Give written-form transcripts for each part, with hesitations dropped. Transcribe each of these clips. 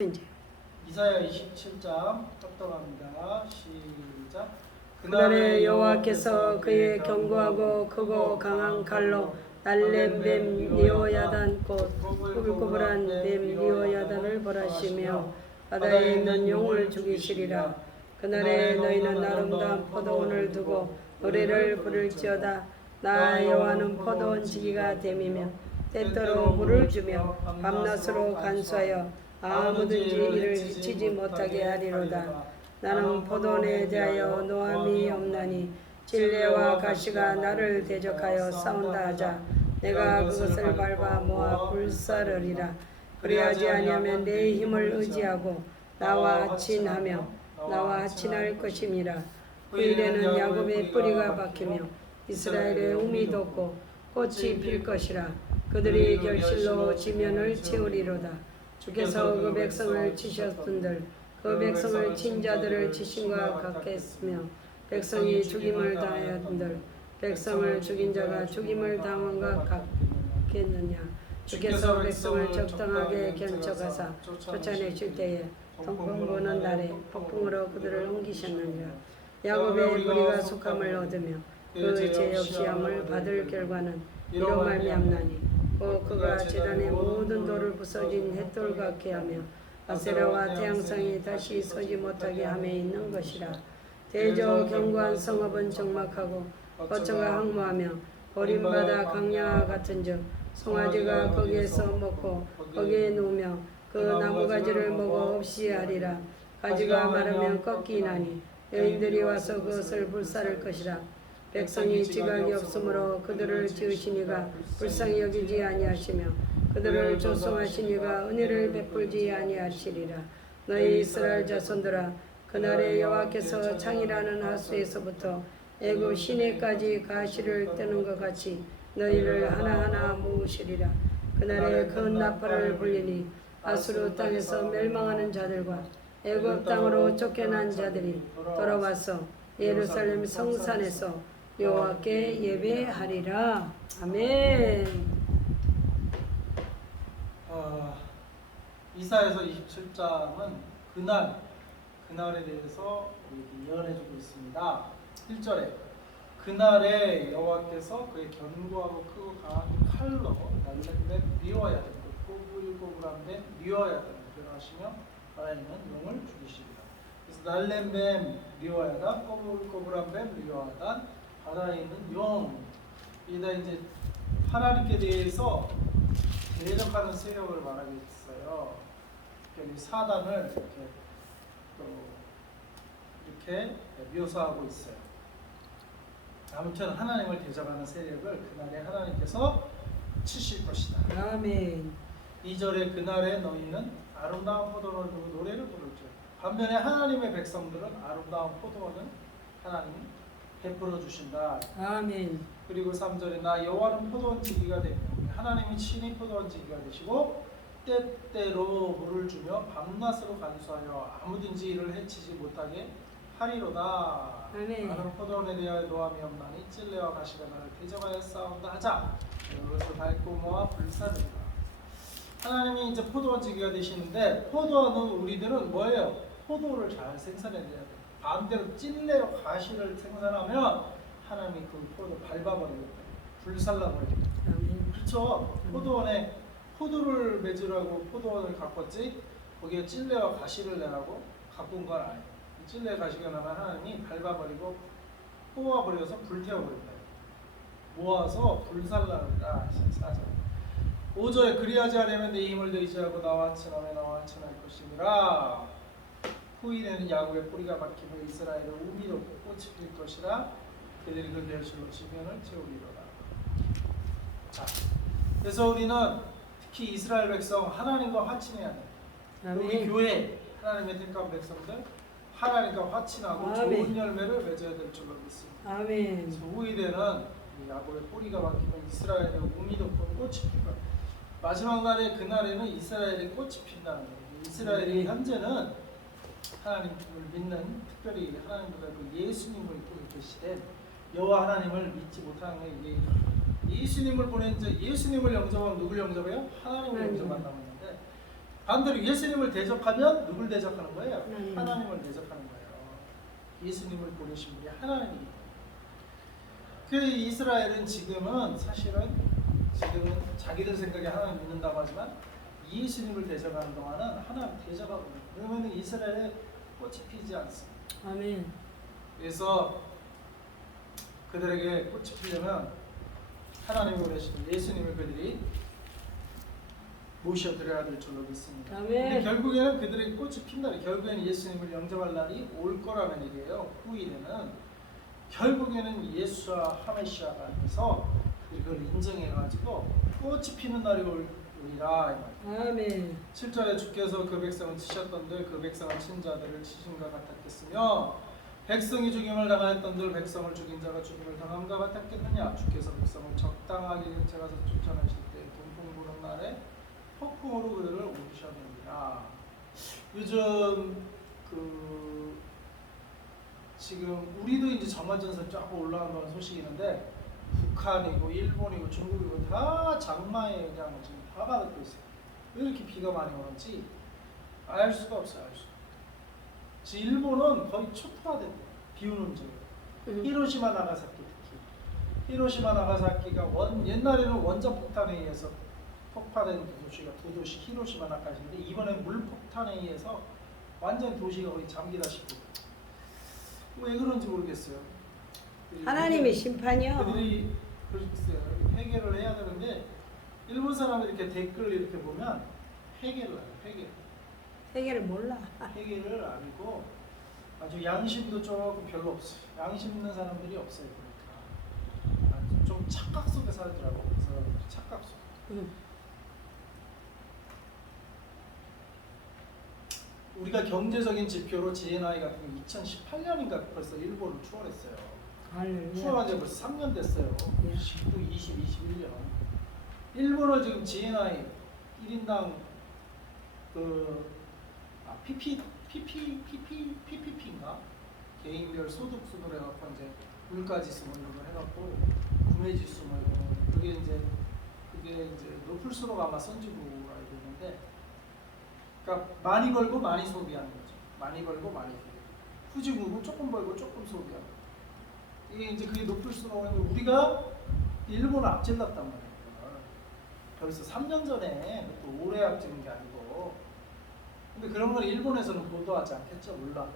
이제 이사야 27장 합독합니다. 시작. 그날에 여호와께서 그의 견고하고 크고 강한 칼로 날랜 뱀 리오야단 곧 꾸불꾸불한 뱀 리오야단을 벌하시며 바다에 있는 용을 죽이시리라. 그날에 너희는 아름다운 포도원을 두고 노래를 부를지어다. 나 여호와는 포도원 지기가 됨이며 때때로 물을 주며 밤낮으로 간수하여 아무든지 이를 해치지 못하게 하리로다. 나는 포도원에 대하여 노함이 없나니 진레와 가시가 나를 대적하여 싸운다 하자. 내가 그것을 밟아 모아 불사르리라. 그리하지 아니하면 내 힘을 의지하고 나와 하친할 것임이라. 그 일에는 야곱의 뿌리가 박히며 이스라엘의 움이 돋고 꽃이 필 것이라. 그들이 결실로 지면을 채우리로다. 주께서 그 백성을 치셨던들 그 백성을 친 자들을 치심과 같겠으며 백성이 죽임을 당하였던들 백성을 죽인 자가 죽임을 당한과 같겠느냐. 주께서 백성을 적당하게 견척하사 쫓아내실 때에 동풍 부는 날에 폭풍으로 그들을 옮기셨느니라. 야곱의 무리가 속함을 얻으며 그 죄 없이 함을 받을 결과는 이로 말미암나니 그가 제단의 모든 돌을 부서진 햇돌 같게 하며 아세라와 태양상이 다시 서지 못하게 함에 있는 것이라. 대저 견고한 성읍은 적막하고 거처가 항모하며 버림받아 강야와 같은즉 송아지가 거기에서 먹고 거기에 누우며 그 나무가지를 먹어 없이 하리라. 가지가 마르면 꺾이나니 여인들이 와서 그것을 불사를 것이라. 백성이 지각이 없으므로 그들을 지으시니가 불쌍히 여기지 아니하시며 그들을 조성하시니가 은혜를 베풀지 아니하시리라. 너희 이스라엘 자손들아, 그날에 여호와께서 창이라는 하수에서부터 애굽 시내까지 가시를 뜨는 것 같이 너희를 하나하나 모으시리라. 그날에 큰 나팔을 불리니 아수르 땅에서 멸망하는 자들과 애굽 땅으로 쫓겨난 자들이 돌아와서 예루살렘 성산에서 여호와께 예배하리라. 아멘. 이사야서 27장은 그날에 대해서 예언해주고 있습니다. 1절에 그날에 여호와께서 그의 견고하고 크고 강한 칼로 날랜 미워야 되고 꼬불꼬불한 뱀 미워야 되고 변하시며 하나님은 용을 죽이시리라. 그래서 날랜 뱀 미워야다, 꼬불꼬불한 뱀 미워하다, 바다에 있는 용. 이다 이제 하나님께 대해서 대적하는 세력을 말하겠어요. 사단을 이렇게 묘사하고 있어요. 아무튼 하나님을 대적하는 세력을 그날에 하나님께서 치실 것이다. 아멘. 2절에 그날에 너희는 아름다운 포도원을 두고 노래를 부를지. 반면에 하나님의 백성들은 아름다운 포도원을 하나님이 베풀어 주신다. 아멘. 그리고 3절에 나 여호와는 포도원 지기가 되며 하나님이 친히 포도원 지기가 되시고 때때로 물을 주며 밤낮으로 간수하여 아무든지 이를 해치지 못하게 하리로다. 아멘. 나는 포도원에 대하여 노함이 없나니 찔레와 가시가 나를 대적하여 싸운다 하자. 이것을 밟고 모아 불사르리라. 하나님이 이제 포도원 지기가 되시는데 포도원은 우리들은 뭐예요? 포도를 잘 생산해내야 돼요. 반대로 찔레와 가시를 생산하면 하나님이 그 포도 밟아버리거든요. 불살라버립니다. 그렇죠. 포도원에 포도를 맺으라고 포도원을 가꿨지 거기에 찔레와 가시를 내라고 가꾼 건 아니에요. 찔레 가시가 나면 하나님이 밟아버리고 뽑아버려서 불태워버린다. 모아서 불살라버린다. 4절 5절에 그리하지 않으면 내 힘을 의지하고 나와 친하며 나와 친할 것이니라. 후일에는 야곱의 뿌리가 박히며 이스라엘의 우미 돋고 꽃이 필 것이라. 그들이 그 결실로 지면을 채우리로다. 자, 그래서 우리는 특히 이스라엘 백성 하나님과 화친해야 돼. 우리 교회 하나님의 택한 백성들 하나님과 화친하고 아멘. 좋은 열매를 맺어야 될 줄로 믿습니다. 아멘. 그래서 후일에는 야곱의 뿌리가 박히며 이스라엘의 우미 돋고 꽃이 필 거야. 마지막 날에 그날에는 이스라엘의 꽃이 핀다는 거예요. 이스라엘이 현재는 하나님을 믿는 특별히 하나님보다 그 예수님을 입고 계시되 여호와 하나님을 믿지 못하는 게 예수님을 보낸 자 예수님을 영접하면 누굴 영접해요? 하나님을 영접한다고 했는데 반대로 예수님을 대적하면 누굴 대적하는 거예요? 하나님. 하나님을 대적하는 거예요. 예수님을 보내신 분이 하나님이에요. 그 이스라엘은 지금은 사실은 자기들 생각에 하나님 믿는다고 하지만 예수님을 대적하는 동안은 하나님 대적하고 있어요. 그러면 이스라엘에 꽃이 피지 않습니다. 아멘. 그래서 그들에게 꽃이 피려면 하나님이 보내신 예수님을 그들이 모셔드려야 될 줄로 믿습니다. 아멘. 근데 결국에는 그들에게 꽃이 핀다. 결국에는 예수님을 영접할 날이 올 거라는 얘기예요. 후일에는 결국에는 예수와 하메시아가 돼서 그걸 인정해가지고 꽃이 피는 날이 오리라. 아멘. 7절에 주께서 그 백성을 치셨던들 그 백성은 친자들을 치신과 같았겠으며 백성이 죽임을 당하였던들 백성을 죽인 자가 죽임을 당함과 같았겠느냐. 주께서 백성을 적당하게 제가서 쫓아내실 때 동풍 부는 날에 폭풍으로 그들을 옮기셨느니라. 요즘 지금 우리도 이제 정화전선 쫙 올라간다는 소식이 있는데 북한이고 일본이고 중국이고 다 장마에 그냥 지금 다 받고 있어요. 왜 이렇게 비가 많이 오는지 알 수가 없어요. 알 수가. 지금 일본은 거의 초토화됐대요. 비 오는 지. 히로시마 나가사키 특히. 히로시마 나가사키가 옛날에는 원자폭탄에 의해서 폭파된 그 도시가 두 도시 히로시마 나가사키인데 이번엔 물폭탄에 의해서 완전 도시가 거의 잠기다시피. 왜 그런지 모르겠어요. 하나님의 심판이요. 그들이 글쎄요 해결을 해야 되는데 일본 사람들이 이렇게 댓글 이렇게 보면 해결을 해요. 세계를 몰라. 해결을 아니고 아주 양심도 조금 별로 없어요. 양심 있는 사람들이 없어요. 그러니까 좀 착각 속에 살더라고. 그래서 착각 속. 우리가 경제적인 지표로 GNI 같은 게 2018년인가 벌써 일본을 추월했어요. 추월한 지 벌써 3년 됐어요. 19, 20, 21년. 일본을 지금 GNI 1인당 PPP인가? 개인별 소득 순으로 해갖고 이제 물가지수 뭐 이런 거 해갖고 구매지수 뭐 이런 거 그게 이제 높을수록 아마 선진국으로 알고 있는데, 그러니까 많이 벌고 많이 소비하는 거죠. 많이 벌고 많이 소비. 후진국은 조금 벌고 조금 소비하는 거. 이게 이제 그게 높을수록 우리가 일본을 앞질렀단 말이에요. 벌써 3년 전에 또 오래 앞지는 게 아니고. 근데 그런 걸 일본에서는 보도하지 않겠죠. 몰라.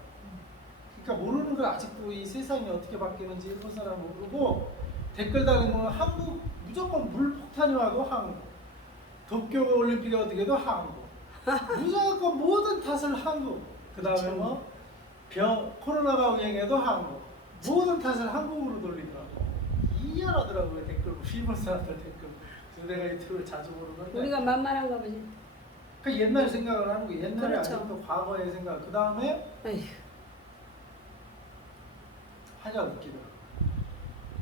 그러니까 모르는 걸 아직도 이 세상이 어떻게 바뀌는지 일본 사람은 모르고 댓글 달리는 건 한국 무조건 물폭탄이 와도 한국, 도쿄 올림픽이 어떻게 해도 한국, 무조건 모든 탓을 한국. 그 다음에 뭐 코로나가 유행해도 한국, 모든 탓을 한국으로 돌리더라고. 이해하더라고요. 댓글 일본 사람들 댓글. 그래서 내가 유튜브를 자주 보는데 우리가 만만한가 보지. 그 옛날 생각을 하는 거. 옛날에 그렇죠. 아직도 과거의 생각. 그 다음에 하자 웃기더라고.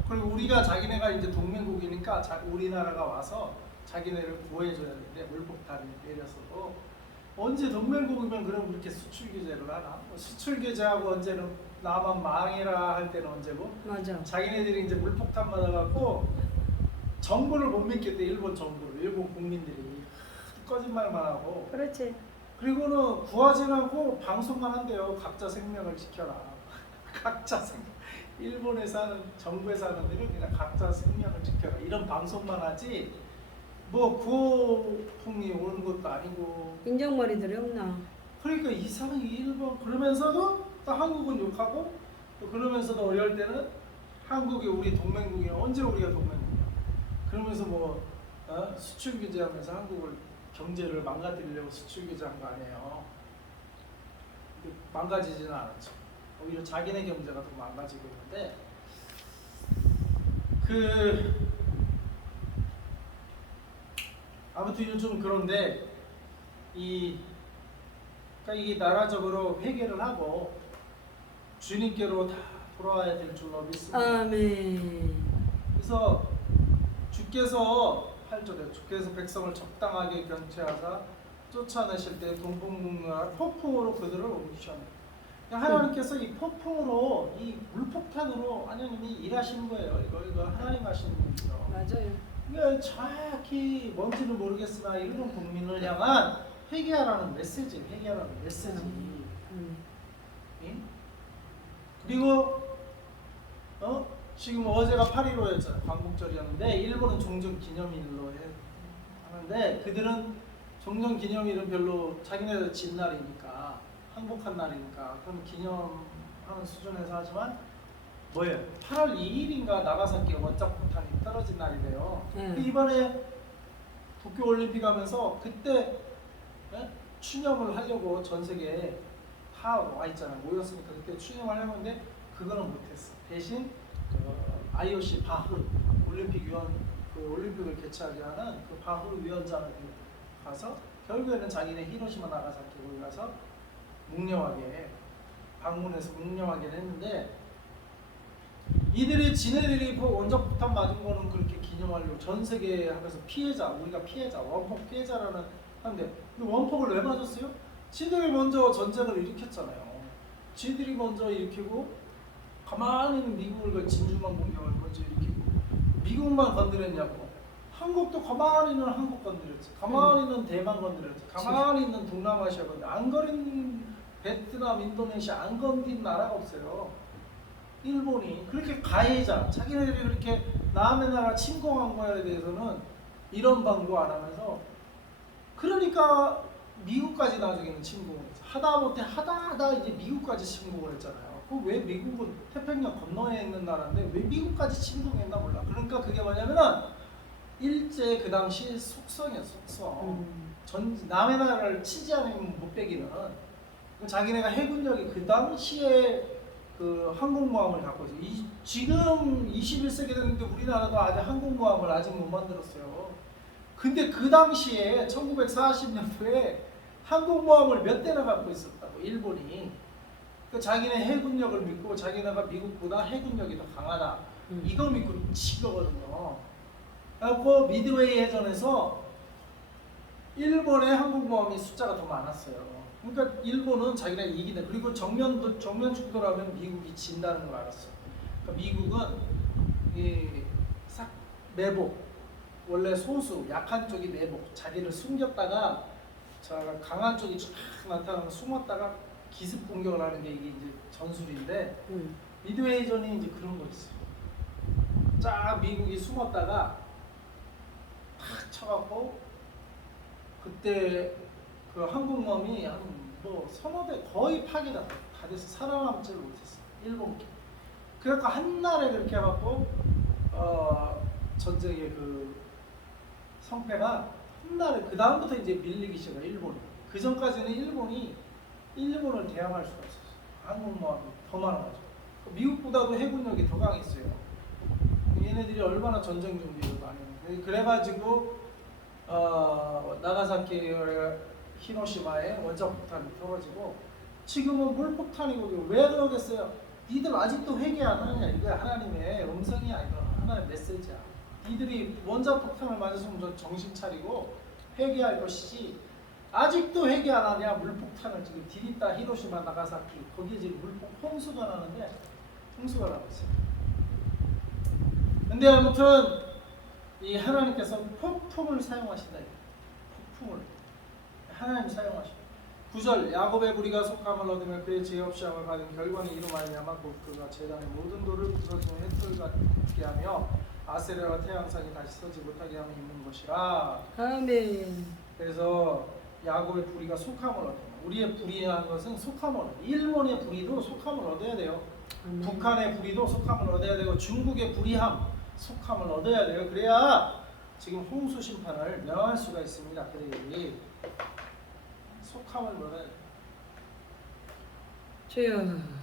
그리고 우리가 자기네가 이제 동맹국이니까 우리나라가 와서 자기네를 구해줘야 되는데 물폭탄을 내려서도 언제 동맹국이면 그럼 이렇게 수출 규제를 하나? 수출 규제하고 언제는 나만 망해라 할 때는 언제고? 맞아. 자기네들이 이제 물폭탄 맞아갖고 정부를 못 믿겠대. 일본 정부를. 일본 국민들이 거짓말만 하고. 그렇지. 그리고는 구하지는 않고 방송만 한대요. 각자 생명을 지켜라. 각자 생명. 일본에 사는 정부에 사는 데는 그냥 각자 생명을 지켜라 이런 방송만 하지 뭐 구호풍이 오는 것도 아니고. 인정머리들이 없나. 그러니까 이상하게 일본 그러면서도 또 한국은 욕하고 또 그러면서도 어려울 때는 한국이 우리 동맹국이야. 언제 우리가 동맹국이야. 그러면서 뭐 수출 규제하면서 한국을 경제를 망가뜨리려고 수출 규제한 거 아니에요. 망가지지는 않았죠. 오히려 자기네 경제가 더 망가지고 있는데 아무튼 요즘 그런데 그러니까 이게 나라적으로 회개를 하고 주님께로 다 돌아와야 될 줄로 믿습니다. 아멘. 그래서 주께서 8절에 주께서 백성을 적당하게 견체하사 쫓아내실 때 동풍문과 폭풍으로 그들을 옮기셨네. 하나님께서 이 폭풍으로, 이 물폭탄으로 하나님이 일하시는 거예요. 이거 하나님 하시는 일이죠. 맞아요. 그러니까 정확히 뭔지는 모르겠으나 일본 국민을 향한 회개하라는 메시지, 회개하라는 메시지. 음. 예? 그리고 지금 어제가 8.15였잖아요. 광복절이었는데 일본은 종전기념일로 하는데 그들은 종전기념일은 별로 자기네들 진날이니까 항복한 날이니까 그럼 기념하는 수준에서 하지만 뭐예요? 8월 2일인가 나가사키 원자폭탄이 떨어진 날이래요. 이번에 도쿄올림픽 하면서 그때 추념을 하려고 전 세계에 다 와 있잖아요. 모였으니까 그때 추념을 하려고 했는데 그거는 못했어. 대신 IOC 바흐 올림픽위원 올림픽을 개최하게 하는 그 바흐 위원장을 가서 결국에는 자기네 히로시마 나가사키 거기 가서 묵념하게 방문해서 묵념하게 했는데 이들이 지네들이 원자폭탄 맞은 거는 그렇게 기념하려고 전 세계에 하면서 피해자 우리가 피해자 원폭 피해자라는 하는데 원폭을 왜 맞았어요? 지들이 먼저 전쟁을 일으켰잖아요. 지들이 먼저 일으키고 가만히 있는 미국을 진주만 공격을 먼저 일으키고 미국만 건드렸냐고. 한국도 가만히 있는 한국 건드렸지. 가만히 있는 대만 건드렸지. 가만히 있는 동남아시아 건드렸지. 안 건드린 베트남, 인도네시아 안 건드린 나라가 없어요. 일본이 그렇게 가해자, 자기네들이 그렇게 남의 나라 침공한 거에 대해서는 이런 방도 안 하면서 그러니까 미국까지 나중에는 침공을 했어. 하다못해 하다 이제 미국까지 침공을 했잖아요. 왜 미국은 태평양 건너에 있는 나라인데 왜 미국까지 침공했나 몰라. 그러니까 그게 뭐냐면은 일제 그 당시 속성이야 속성. 남의 나라를 치지 않으면 못 빼기는. 자기네가 해군력이 그 당시에 그 항공모함을 갖고 있어. 지금 21세기 됐는데 우리나라도 아직 항공모함을 아직 못 만들었어요. 근데 그 당시에 1940년도에 항공모함을 몇 대나 갖고 있었다고 일본이. 그 자기네 해군력을 믿고 자기네가 미국보다 해군력이 더 강하다. 이거 믿고 친 거거든요. 그래서 미드웨이 해전에서 일본의 항공모함이 숫자가 더 많았어요. 그러니까 일본은 자기가 이기다. 그리고 정면 축도라면 미국이 진다는 걸 알았어. 그러니까 미국은 싹 매복, 원래 소수 약한 쪽이 매복, 자기를 숨겼다가 강한 쪽이 쫙 나타나면 숨었다가 기습 공격을 하는 게 이게 이제 전술인데 미드웨이전이 이제 그런 거 있어. 쫙 미국이 숨었다가 탁 쳐갖고 그때 그 항공모함이 한 서너 대 거의 파괴다 다 돼서 살아남지를 못했어. 일본기. 그래서 한 날에 그렇게 해갖고 전쟁의 그 성패가 한 날에 그 다음부터 이제 밀리기 시작해 일본이. 그 전까지는 일본을 대항할 수가 없었어. 항공모함이 더 많아가지고. 미국보다도 해군력이 더 강했어요. 얘네들이 얼마나 전쟁 준비를 많이 했는데 그래가지고 나가사키 히로시마에 원자폭탄이 터가지고 지금은 물폭탄이고 왜 그러겠어요? 니들 아직도 회개 안 하느냐. 이게 하나님의 음성이야. 이거 하나님의 메시지야. 니들이 원자폭탄을 맞았으면 정신 차리고 회개할 것이지 아직도 회개 안 하냐. 물폭탄을 지금 디리타 히로시마 나가사키 거기에 지금 홍수가 나는데 홍수가 나고 있어요. 근데 아무튼 이 하나님께서 폭풍을 사용하신다. 폭풍을 하나님 사용하신다. 9절 야곱의 무리가 속함을 얻으며 그의 죄 없이 함을 받은 결과는 이로 말미암아 그가 제단의 모든 돌을 부서지는 햇돌 같게 하며 아세라와 태양상이 다시 서지 못하게 하며 있는 것이라. 아멘. 그래서 야곱의 불의가 속함을 얻으며 우리의 불의한 것은 속함을 얻어요. 일본의 불의도 속함을 얻어야 돼요. 북한의 불의도 속함을 얻어야 되고 중국의 불의함 속함을 얻어야 돼요. 그래야 지금 홍수 심판을 명할 수가 있습니다. 그들이 속함을 얻어야 돼요. 주여.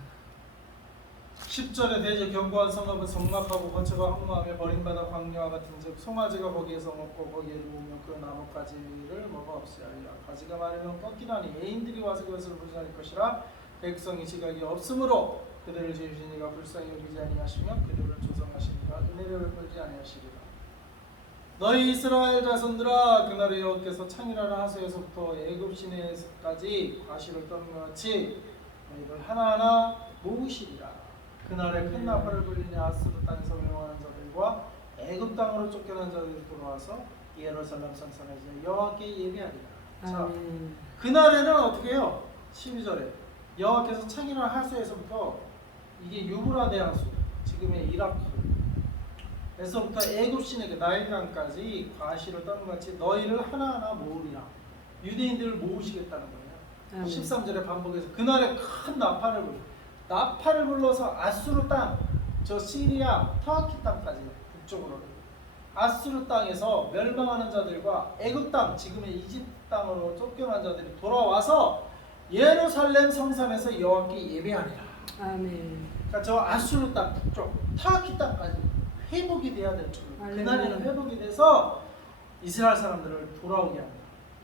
10절에 대제 견고한 성읍은 성막하고 거처가 황무하며 버림받아 광야와 같은즉 송아지가 거기에서 먹고 거기에 누우며 그 나뭇가지를 먹어 없애하리라. 가지가 마르면 꺾이나니 애인들이 와서 그것을 부수할 것이라. 백성이 지각이 없으므로 그들을 지으신 이가 불쌍히 여기지 아니하시며 그들을 조성하신 이가 은혜를 베풀지 아니하시리라. 너희 이스라엘 자손들아 그날에 여호와께서 창이라는 하수에서부터 애굽 시내까지 과실을 떠는 것 같이 너희를 하나하나 모으시리라. 그날에 큰 나팔을 불리니 아스루 땅에서 명하는 자들과 애굽 땅으로 쫓겨난 자들이 돌아와서 예루살렘 성산에서 여호와께 예배하리라. 자, 아멘. 그날에는 어떻게 해요? 12절에 여호와께서 창이나 하수에서부터 이게 유브라데하수 지금의 이라크에서부터 애굽 시내그 나일강까지 과시를 떠는 것 같이 너희를 하나하나 모으리라. 유대인들을 모으시겠다는 거예요. 아멘. 13절에 반복해서 그날에 큰 나팔을 불러서 아수르 땅, 저 시리아 터키 땅까지 북쪽으로 아수르 땅에서 멸망하는 자들과 애굽 땅, 지금의 이집트 땅으로 쫓겨난 자들이 돌아와서 예루살렘 성산에서 여호와께 예배하리라. 아멘. 그러니까 저 아수르 땅 북쪽 터키 땅까지 회복이 돼야 될 줄. 그날에는 회복이 돼서 이스라엘 사람들을 돌아오게 합니다.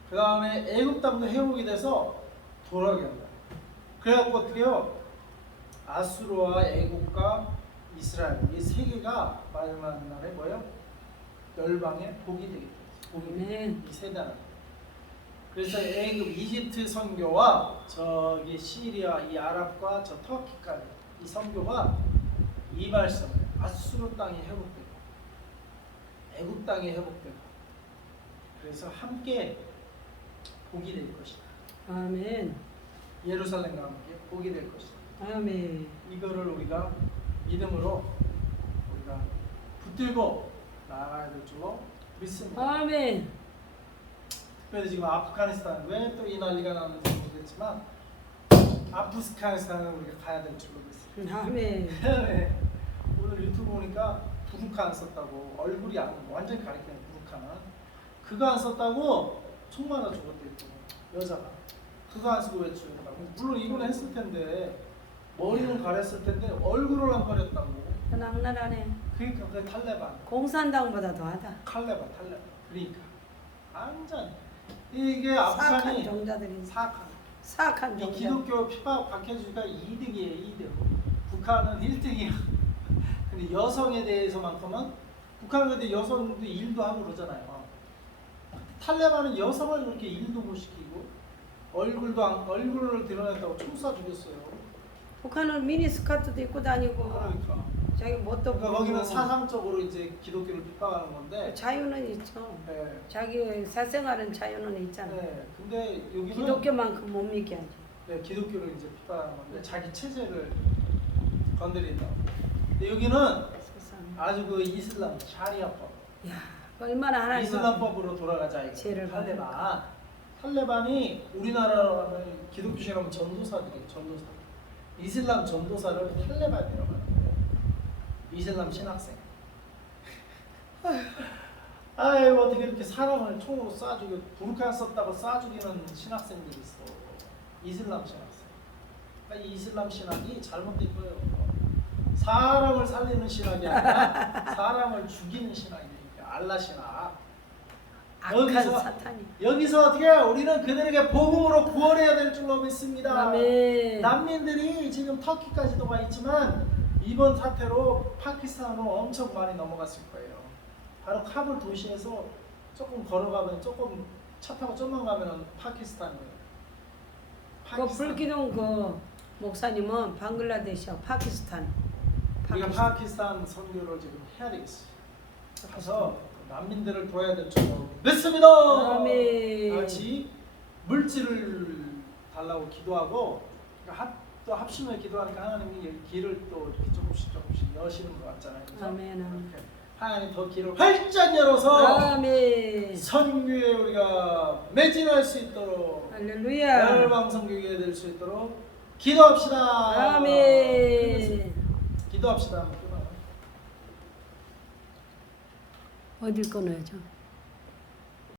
그 다음에 애굽 땅도 회복이 돼서 돌아오게 합니다. 그래갖고 어떻게 해요? 아수르와 애굽과 이스라엘 이 세 개가 마지막 날에 뭐예요? 열방의 복이 되겠죠. 아멘. 이 세 나라. 그래서 애굽 이집트 선교와 저기 시리아 이 아랍과 저 터키까지 이 선교가 이 말씀 아수르 땅이 회복되고 애굽 땅이 회복되고 그래서 함께 복이 될 것이다. 아멘. 예루살렘과 함께 복이 될 것이다. 아멘. 이거를 우리가 믿음으로 우리가 붙들고 나아가야 될 줄로 믿습니다. 아멘. 특별히 지금 아프가니스탄 왜 또 이 난리가 나는지 모르겠지만 아프가니스탄은 우리가 가야 될 줄로 믿습니다. 아멘. 네. 오늘 유튜브 보니까 부르카 안 썼다고 얼굴이 완전 가리키는 부르카는 그거 안 썼다고 총 맞아 죽었대 또 여자가 그거 안 쓰고 왜 죽였다고. 물론 이거는 했을 텐데 머리는 가렸을 텐데 얼굴을 안 가렸다고. 악랄하네. 그러니까 그 탈레반 공산당보다 더하다. 탈레반 그러니까 완전 이게 사악한 아프간이 종자들이. 사악한 사악한 이 종자. 기독교 핍박 박해주가 2등이에요. 2등. 북한은 1등이야. 근데 여성에 대해서만큼은 북한은 근데 여성도 일도 하고 그러잖아요. 탈레반은 여성을 그렇게 일도 못 시키고 얼굴을 드러냈다고 총 쏴 죽였어요. 북한은 미니스커트도 입고 다니고 그러니까. 자기 뭣도 그러니까 거기는 사상적으로 이제 기독교를 핍박하는 건데. 자유는 있죠. 네. 자기 사생활은 자유는 있잖아. 네. 근데 여기는 기독교만큼 못 믿게 하지. 네, 기독교를 이제 핍박하는 건데 자기 체제를 건드린다. 근데 여기는 세상에. 아주 그 이슬람 샤리아법, 야, 얼마나 하나님 이슬람법으로 돌아가자 이거. 죄를 탈레반이 우리나라는 기독교시라면 전도사들이에요. 전도사. 이슬람 전도사를 탈레반이라고 하는 거예요. 이슬람 신학생. 아이고 어떻게 이렇게 사람을 총으로 쏴주고 부르카 썼다고 쏴죽이는 신학생들이 있어. 이슬람 신학생. 그러니까 이 이슬람 신학이 잘못된 거예요. 사람을 살리는 신학이 아니라 사람을 죽이는 신학이니까 알라 신학. 악한 사탄이. 여기서 어떻게 해요? 우리는 그들에게 복음으로 구원해야 될 줄로 믿습니다. 아멘. 난민들이 지금 터키까지도 와 있지만 이번 사태로 파키스탄으로 엄청 많이 넘어갔을 거예요. 바로 카불 도시에서 조금 걸어가면 조금 차 타고 좀만 가면 파키스탄이에요. 그 불기둥 그 목사님은 방글라데시와 파키스탄. 우리가 파키스탄 선교를 지금 해야 되겠어요. 가서 난민들을 도와야 될 줄로 믿습니다. 아멘. 같이 물질을 달라고 기도하고 또 합심을 기도하니까 하나님이 길을 또 이렇게 조금씩 여시는 것 같잖아요. 그래서 아멘. 이렇게 하나님 더 길을 활짝 열어서 아멘. 선교에 우리가 매진할 수 있도록 할렐루야. 열방 선교가 될 수 있도록 기도합시다. 아멘. 기도합시다. 어딜 끊어야죠?